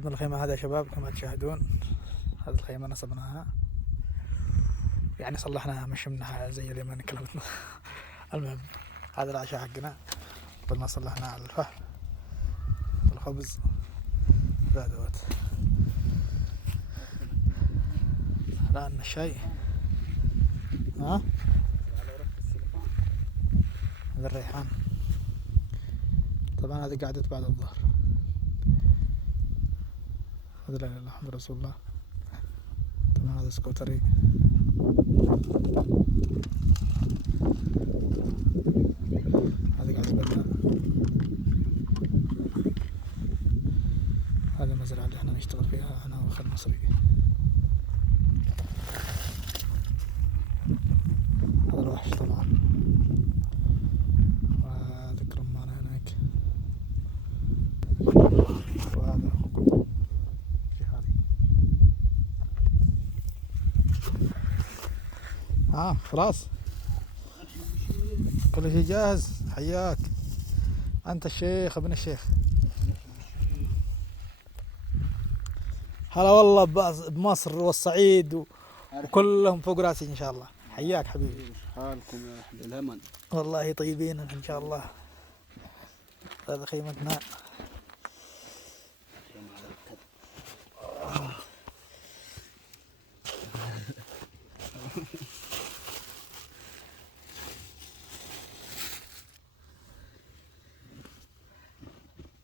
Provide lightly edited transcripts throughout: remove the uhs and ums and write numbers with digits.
من الخيمة هذا يا شباب كما تشاهدون، هذه الخيمة نصبناها، يعني صلحناها مش منها زي اللي ما نكلمتنا. المهم هذا العشاء حقنا، قلنا صلحناه على الفحم والخبز ذا دوت. الآن الشاي ها هذا الريحان. طبعا هذه قعدت بعد الظهر. هذا لا اله الا الله محمد رسول الله. طبعا هذا سكوتري. هذه قاعدة بدنا. هذه المزرعة اللي احنا نشتغل فيها انا واخ المصري. هذا الوحش طبعا، وهذا رمان هناك، وهذا جهالي. خلاص كل شيء جاهز. حياك انت الشيخ ابن الشيخ. هلا والله بمصر والصعيد وكلهم فوق راسي ان شاء الله. حياك حبيبي. حالكم يا اهل اليمن؟ والله طيبين ان شاء الله. هذا خيمتنا.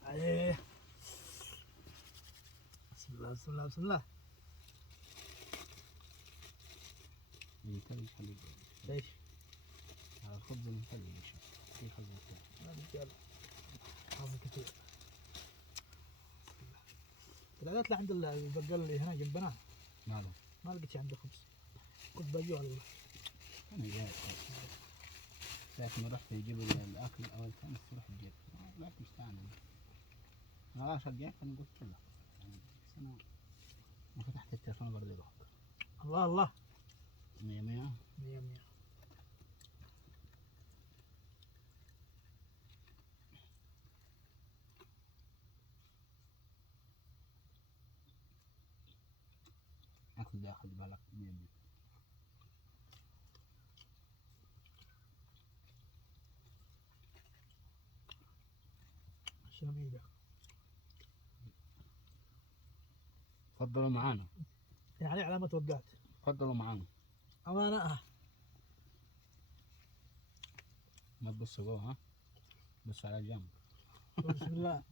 عليه. بسم الله بسم الله بسم الله. ينتج حليب. ليش؟ هذا الخبز ينتج في خبز رجال حظ كثير. طلعت لعند البقال اللي هنا جنبنا. ماله؟ ما لقيت عنده خبز. كنت بجوع والله. أنا جاي لكن رحت يجيب الأكل أول كان تروح تجيب. رحت مستعمل. أنا شجعت أنا قلت له. أنا ما فتحت التلفون برضه يروح. الله الله. 100 100 100 100. أخذ بالك 100 100. شنو بيده؟ تفضلوا معانا. يعني علامة وقعت. تفضلوا معانا. أمانة. ما تبصوا جوه ها. بصوا على جنب. بسم الله.